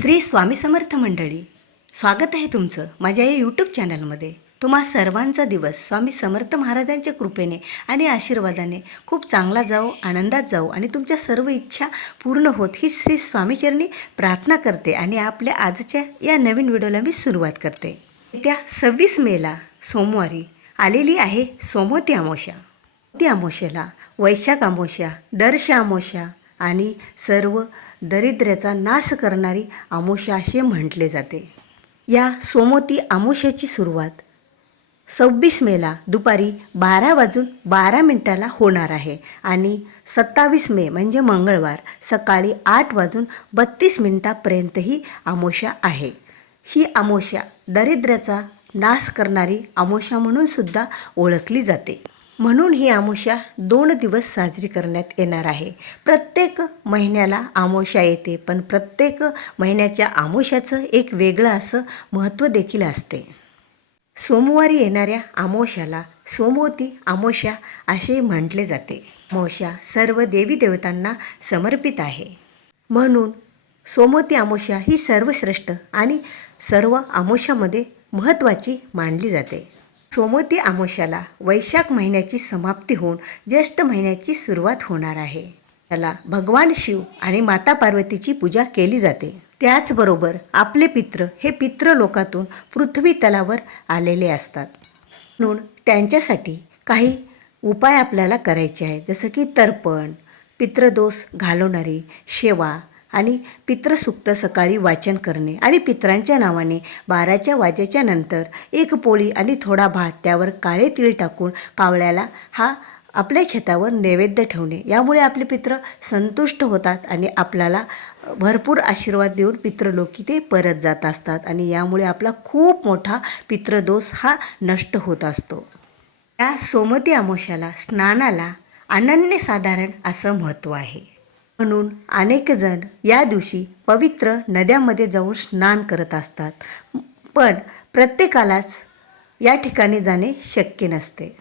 श्री स्वामी समर्थ मंडळी स्वागत आहे तुमचं माझ्या या यूट्यूब चॅनलमध्ये तुम्हा सर्वांचा दिवस स्वामी समर्थ महाराजांच्या कृपेने आणि आशीर्वादाने खूप चांगला जाओ आनंदात जाओ आणि तुमच्या सर्व इच्छा पूर्ण होत ही श्री स्वामीचरणी प्रार्थना करते आणि आपल्या आजच्या या नवीन व्हिडिओला मी सुरुवात करते. त्या सव्वीस मेला सोमवारी आलेली आहे सोमवती अमावस्या. ती अमावस्येला वैशाख अमावस्या दर्श अमावस्या आणि सर्व दरिद्र्याचा नाश करणारी आमोशा असे म्हटले जाते. या सोमोती आमोशाची सुरुवात सव्वीस मेला दुपारी बारा वाजून बारा मिनिटाला होणार आहे आणि सत्तावीस मे म्हणजे मंगळवार सकाळी आठ वाजून बत्तीस मिनिटापर्यंत ही आहे. ही आमोशा दरिद्र्याचा नाश करणारी आमोशा म्हणून सुद्धा ओळखली जाते. म्हणून ही आमोशा दोन दिवस साजरी करण्यात येणार आहे. प्रत्येक महिन्याला आमोशा येते पण प्रत्येक महिन्याच्या आमोशाचं एक वेगळं असं महत्त्व देखील असते. सोमवारी येणाऱ्या आमोशाला सोमवती आमोशा असे म्हटले जाते. अमावस्या सर्व देवी देवतांना समर्पित आहे. म्हणून सोमवती आमोशा ही सर्वश्रेष्ठ आणि सर्व आमोशामध्ये महत्त्वाची मानली जाते. सोमवती आमोशाला वैशाख महिन्याची समाप्ती होऊन ज्येष्ठ महिन्याची सुरुवात होणार आहे. त्याला भगवान शिव आणि माता पार्वतीची पूजा केली जाते. त्याचबरोबर आपले पित्र हे पित्र लोकातून पृथ्वी तलावर आलेले असतात. म्हणून त्यांच्यासाठी काही उपाय आपल्याला करायचे आहेत. जसं की तर्पण पित्रदोष घालवणारी सेवा आणि पितृसुक्त सकाळी वाचन करणे आणि पित्रांच्या नावाने बाराच्या वाजेच्या नंतर एक पोळी आणि थोडा भात त्यावर काळे तीळ टाकून कावळ्याला हा आपल्या शेतावर नैवेद्य ठेवणे. यामुळे आपले पित्र संतुष्ट होतात आणि आपल्याला भरपूर आशीर्वाद देऊन पित्रलोकी ते परत जात असतात आणि यामुळे आपला खूप मोठा पितृदोष हा नष्ट होत असतो. या सोमती अमावस्याला स्नानाला अनन्यसाधारण असं महत्त्व आहे. म्हणून अनेक जण या दिवशी पवित्र नद्यामध्ये जाऊन स्नान करत असतात. पण प्रत्येकालाच या ठिकाणी जाणे शक्य नसते.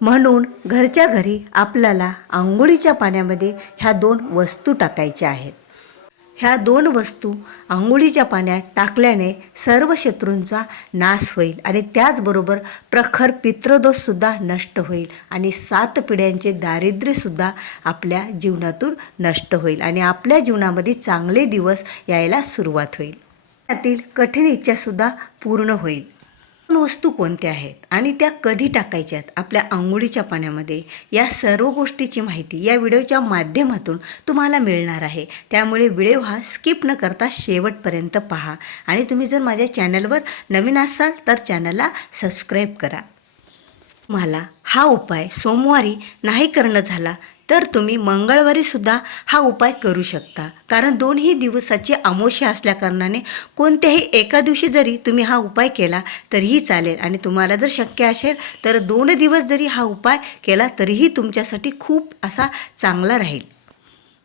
म्हणून घरच्या घरी आपल्याला आंघोळीच्या पाण्यामध्ये ह्या दोन वस्तू टाकायच्या आहेत. ह्या दोन वस्तू आंघोळीच्या पाण्यात टाकल्याने सर्व शत्रूंचा नाश होईल आणि त्याचबरोबर प्रखर पितृदोषसुद्धा नष्ट होईल आणि सात पिढ्यांचे दारिद्र्यसुद्धा आपल्या जीवनातून नष्ट होईल आणि आपल्या जीवनामध्ये चांगले दिवस यायला सुरुवात होईल. त्यातील कठीण इच्छासुद्धा पूर्ण होईल. वस्तू कोणत्या आहेत? आणि त्या कधी टाकायच्यात? आपल्या आंघोळीच्या पाण्यामध्ये या सर्व गोष्टीची माहिती या व्हिडिओच्या माध्यमातून तुम्हाला मिळणार आहे. त्यामुळे व्हिडिओ हा स्किप न करता शेवटपर्यंत पहा. आणि तुम्ही जर माझ्या चॅनलवर नवीन असाल तर चॅनलला सबस्क्राईब करा. मला हा उपाय सोमवारी नाही करणं झाला तर तुम्ही मंगळवारीसुद्धा हा उपाय करू शकता. कारण दोनही दिवसाची अमावस्या असल्याकारणाने कोणत्याही एका दिवशी जरी तुम्ही हा उपाय केला तरीही चालेल. आणि तुम्हाला जर शक्य असेल तर दोन दिवस जरी हा उपाय केला तरीही तुमच्यासाठी खूप असा चांगला राहील.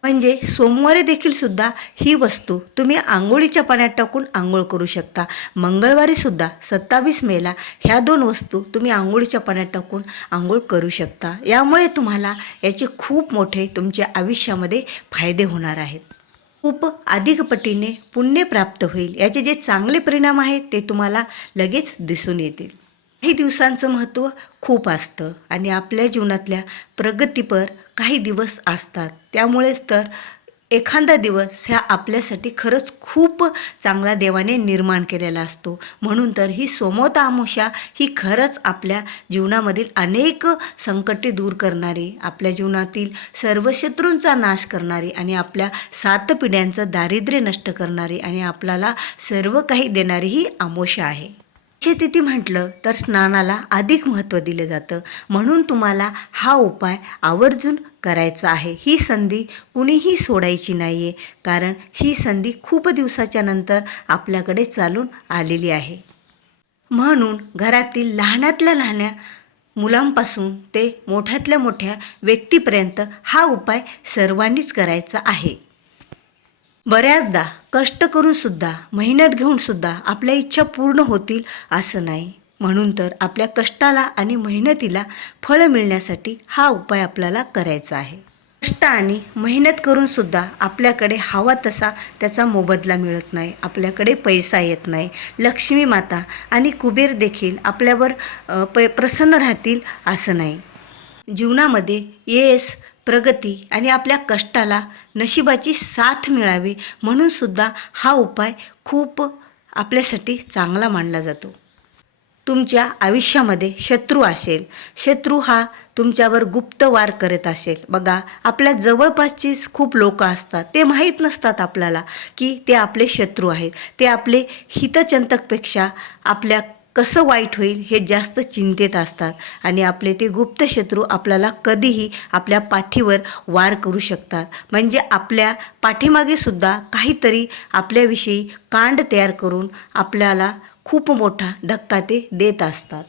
म्हणजे सोमवारी देखील सुद्धा ही वस्तू तुम्ही आंघोळीच्या पाण्यात टाकून आंघोळ करू शकता. मंगळवारी सुद्धा सत्तावीस मेला ह्या दोन वस्तू तुम्ही आंघोळीच्या पाण्यात टाकून आंघोळ करू शकता. यामुळे तुम्हाला याचे खूप मोठे तुमच्या आयुष्यामध्ये फायदे होणार आहेत. खूप अधिक पटीने पुण्य प्राप्त होईल. याचे जे चांगले परिणाम आहेत ते तुम्हाला लगेच दिसून येतील. काही दिवसांचं महत्त्व खूप असतं आणि आपल्या जीवनातल्या प्रगतीपर काही दिवस असतात. त्यामुळेच तर एखादा दिवस ह्या आपल्यासाठी खरंच खूप चांगला देवाने निर्माण केलेला असतो. म्हणून तर ही सोमवता अमावस्या ही खरंच आपल्या जीवनामधील अनेक संकटे दूर करणारी आपल्या जीवनातील सर्व शत्रूंचा नाश करणारी आणि आपल्या सात पिढ्यांचं दारिद्र्य नष्ट करणारी आणि आपल्याला सर्व काही देणारी ही आमोषा आहे. तिथी म्हटलं तर स्नानाला अधिक महत्त्व दिलं जातं. म्हणून तुम्हाला हा उपाय आवर्जून करायचा आहे. ही संधी कुणीही सोडायची नाही आहे कारण ही संधी खूप दिवसाच्या नंतर आपल्याकडे चालून आलेली आहे. म्हणून घरातील लहानातल्या लहान्या मुलांपासून ते मोठ्यातल्या मोठ्या व्यक्तीपर्यंत हा उपाय सर्वांनीच करायचा आहे. बऱ्याचदा कष्ट करून सुद्धा मेहनत घेऊन सुद्धा आपल्या इच्छा पूर्ण होतील असं नाही. म्हणून तर आपल्या कष्टाला आणि मेहनतीला फळ मिळण्यासाठी हा उपाय आपल्याला करायचा आहे. कष्ट आणि मेहनत करूनसुद्धा आपल्याकडे हवा तसा त्याचा मोबदला मिळत नाही आपल्याकडे पैसा येत नाही. लक्ष्मी माता आणि कुबेर देखील आपल्यावर प प्रसन्न राहतील असं नाही. जीवनामध्ये यश प्रगती आणि आपल्या कष्टाला नशिबाची साथ मिळावी म्हणून सुद्धा हा उपाय खूप आपल्यासाठी चांगला मानला जातो. तुमच्या आयुष्यामध्ये शत्रू असेल. शत्रू हा तुमच्यावर गुप्त वार करत असेल. बघा आपल्या जवळपासचीच खूप लोक असतात. ते माहीत नसतात आपल्याला की ते आपले शत्रू आहेत. ते आपले हितचंतकपेक्षा आपल्या कसं वाईट होईल हे जास्त चिंतेत असतात आणि आपले ते गुप्त शत्रू आपल्याला कधीही आपल्या पाठीवर वार करू शकतात. म्हणजे आपल्या पाठीमागे सुद्धा काहीतरी आपल्याविषयी कांड तयार करून आपल्याला खूप मोठा धक्का ते देत असतात.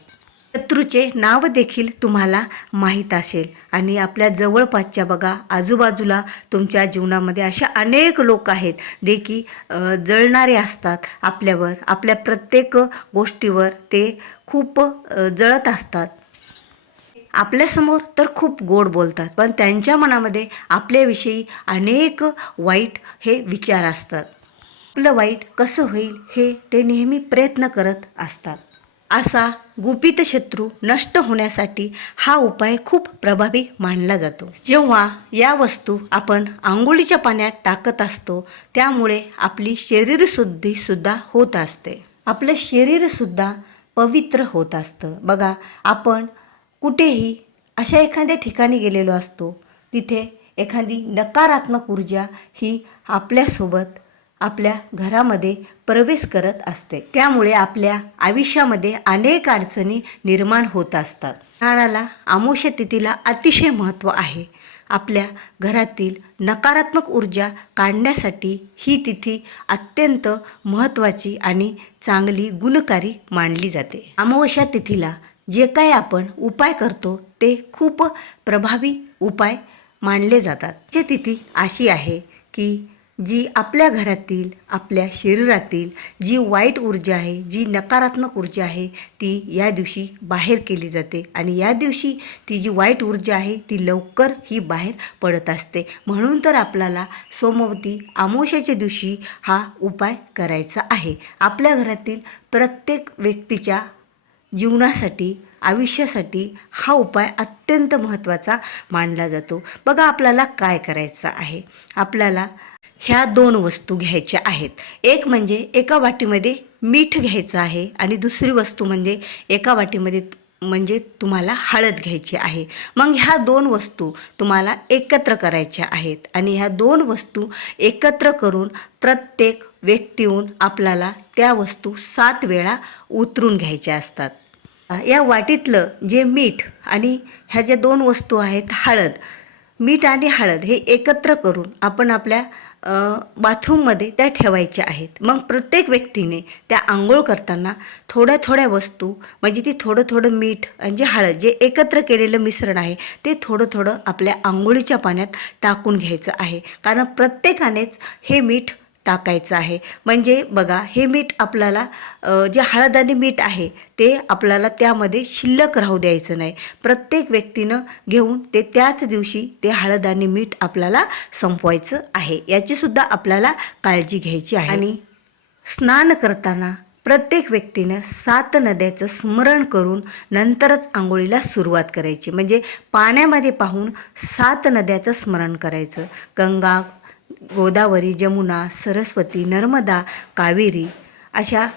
शत्रूचे नाव देखील तुम्हाला माहीत असेल. आणि आपल्या जवळपासच्या बघा आजूबाजूला तुमच्या जीवनामध्ये अशा अनेक लोक आहेत जे की जळणारे असतात आपल्यावर. आपल्या प्रत्येक गोष्टीवर ते खूप जळत असतात. आपल्यासमोर तर खूप गोड बोलतात पण त्यांच्या मनामध्ये आपल्याविषयी अनेक वाईट हे विचार असतात. आपलं वाईट कसं होईल हे ते नेहमी प्रयत्न करत असतात. असा गुपित शत्रू नष्ट होण्यासाठी हा उपाय खूप प्रभावी मानला जातो. जेव्हा या वस्तू आपण आंघोळीच्या पाण्यात टाकत असतो त्यामुळे आपली शरीरशुद्धी सुद्धा होत असते. आपलं शरीरसुद्धा पवित्र होत असतं. बघा आपण कुठेही अशा एखाद्या ठिकाणी गेलेलो असतो तिथे एखादी नकारात्मक ऊर्जा ही आपल्यासोबत आपल्या घरामध्ये प्रवेश करत असते. त्यामुळे आपल्या आयुष्यामध्ये अनेक अडचणी निर्माण होत असतात. नाणाला अमोशा तिथीला अतिशय महत्त्व आहे. आपल्या घरातील नकारात्मक ऊर्जा काढण्यासाठी ही तिथी अत्यंत महत्त्वाची आणि चांगली गुणकारी मानली जाते. अमावस्या तिथीला जे काही आपण उपाय करतो ते खूप प्रभावी उपाय मानले जातात. ही तिथी अशी आहे की जी आपल्या घरातील आपल्या शरीरातील जी वाईट ऊर्जा आहे जी नकारात्मक ऊर्जा आहे ती या दिवशी बाहेर केली जाते. आणि या दिवशी ती जी वाईट ऊर्जा आहे ती लवकर ही बाहेर पडत असते. म्हणून तर आपल्याला सोमवती आमोशाच्या दिवशी हा उपाय करायचा आहे. आपल्या घरातील प्रत्येक व्यक्तीच्या जीवनासाठी आयुष्यासाठी हा उपाय अत्यंत महत्त्वाचा मानला जातो. बघा आपल्याला काय करायचं आहे. आपल्याला ह्या दोन वस्तू घ्यायच्या आहेत. एक म्हणजे एका वाटीमध्ये मीठ घ्यायचं आहे आणि दुसरी वस्तू म्हणजे एका वाटीमध्ये म्हणजे तुम्हाला हळद घ्यायची आहे. मग ह्या दोन वस्तू तुम्हाला एकत्र करायच्या आहेत आणि ह्या दोन वस्तू एकत्र करून प्रत्येक व्यक्तीहून आपल्याला त्या वस्तू सात वेळा उतरून घ्यायच्या असतात. या वाटीतलं जे मीठ आणि ह्या ज्या दोन वस्तू आहेत हळद मीठ आणि हळद हे एकत्र करून आपण आपल्या बाथरूममध्ये त्या ठेवायच्या आहेत. मग प्रत्येक व्यक्तीने त्या आंघोळ करताना थोड्या थोड्या वस्तू म्हणजे ती थोडं थोडं मीठ म्हणजे हळद जे एकत्र केलेलं मिश्रण आहे ते थोडं थोडं आपल्या आंघोळीच्या पाण्यात टाकून घ्यायचं आहे. कारण प्रत्येकानेच हे मीठ टाकायचं आहे. म्हणजे बघा हे मीठ आपल्याला जे हळद आणि मीठ आहे ते आपल्याला त्यामध्ये शिल्लक राहू द्यायचं नाही. प्रत्येक व्यक्तीनं घेऊन ते त्याच दिवशी ते हळद आणि मीठ आपल्याला संपवायचं आहे. याचीसुद्धा आपल्याला काळजी घ्यायची आहे. आणि स्नान करताना प्रत्येक व्यक्तीनं सात नद्याचं स्मरण करून नंतरच आंघोळीला सुरुवात करायची. म्हणजे पाण्यामध्ये पाहून सात नद्याचं स्मरण करायचं. गंगा गोदावरी जमुना सरस्वती नर्मदा कावेरी अशा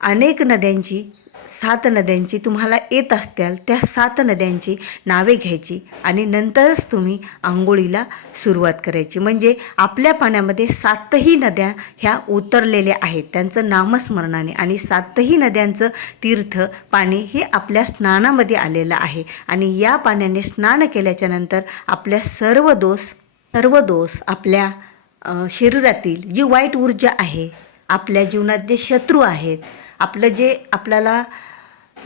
अनेक नद्यांची सात नद्यांची तुम्हाला येत असत्याल त्या सात नद्यांची नावे घ्यायची आणि नंतरच तुम्ही आंघोळीला सुरुवात करायची. म्हणजे आपल्या पाण्यामध्ये सातही नद्या ह्या उतरलेल्या आहेत. त्यांचं नामस्मरणाने आणि सातही नद्यांचं तीर्थ पाणी हे आपल्या स्नानामध्ये आलेलं आहे. आणि या पाण्याने स्नान केल्याच्यानंतर आपल्या सर्व दोष सर्व दोष आपल्या शरीरातील जी वाईट ऊर्जा आहे आपल्या जीवनात जे शत्रू आहेत आपलं जे आपल्याला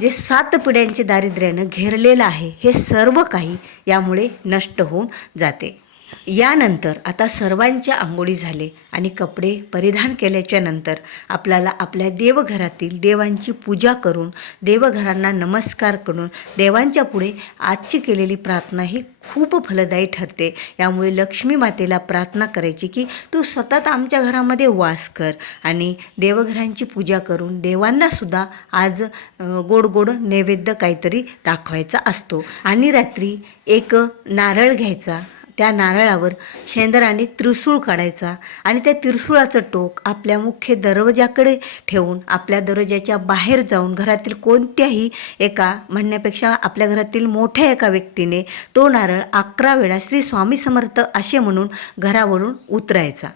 जे सात पिढ्यांचे दारिद्र्यानं घेरलेलं आहे हे सर्व काही यामुळे नष्ट होऊन जाते. यानंतर आता सर्वांच्या आंघोळी झाले आणि कपडे परिधान केल्याच्यानंतर आपल्याला आपल्या देवघरातील देवांची पूजा करून देवघरांना नमस्कार करून देवांच्या पुढे आजची केलेली प्रार्थना ही खूप फलदायी ठरते. यामुळे लक्ष्मी मातेला प्रार्थना करायची की तू सतत आमच्या घरामध्ये वास कर आणि देवघरांची पूजा करून देवांनासुद्धा आज गोड गोड नैवेद्य काहीतरी दाखवायचा असतो. आणि रात्री एक नारळ घ्यायचा त्या नारळावर शेंदराने त्रिसूळ काढायचा आणि त्या त्रिसूळाचं टोक आपल्या मुख्य दरवाजाकडे ठेवून आपल्या दरवाजाच्या बाहेर जाऊन घरातील कोणत्याही एका म्हणण्यापेक्षा आपल्या घरातील मोठ्या एका व्यक्तीने तो नारळ अकरा वेळा श्री स्वामी समर्थ असे म्हणून घरावरून उतरायचा.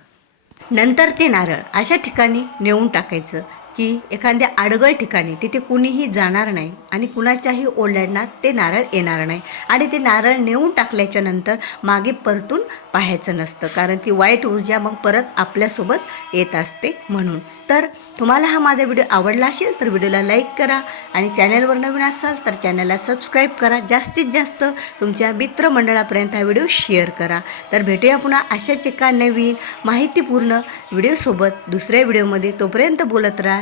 नंतर ते नारळ अशा ठिकाणी नेऊन टाकायचं. की एखाद्या आडगळ ठिकाणी तिथे कुणीही जाणार नाही आणि कुणाच्याही ओलांडण्यात ते नारळ येणार नाही. आणि ते नारळ नेऊन टाकल्याच्या नंतर मागे परतून पाहायचं नसतं. कारण ती वाईट ऊर्जा मग परत आपल्यासोबत येत असते म्हणून. तर तुम्हाला हा माझा व्हिडिओ आवडला असेल तर व्हिडिओला लाईक करा आणि चॅनलवर नवीन असाल तर चॅनलला सबस्क्राईब करा. जास्तीत जास्त तुमच्या मित्रमंडळापर्यंत हा व्हिडिओ शेअर करा. तर भेटूया पुन्हा अशाच एका नवीन माहितीपूर्ण व्हिडिओसोबत दुसऱ्या व्हिडिओमध्ये. तोपर्यंत बोलत राहा.